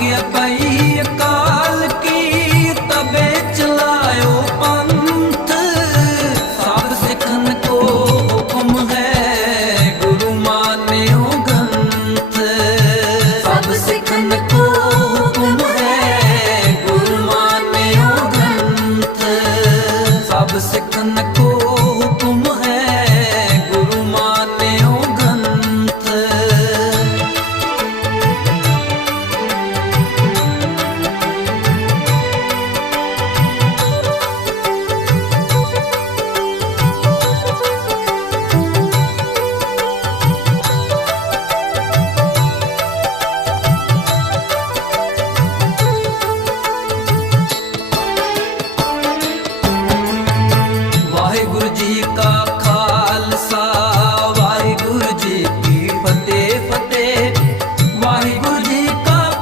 Bhagya pi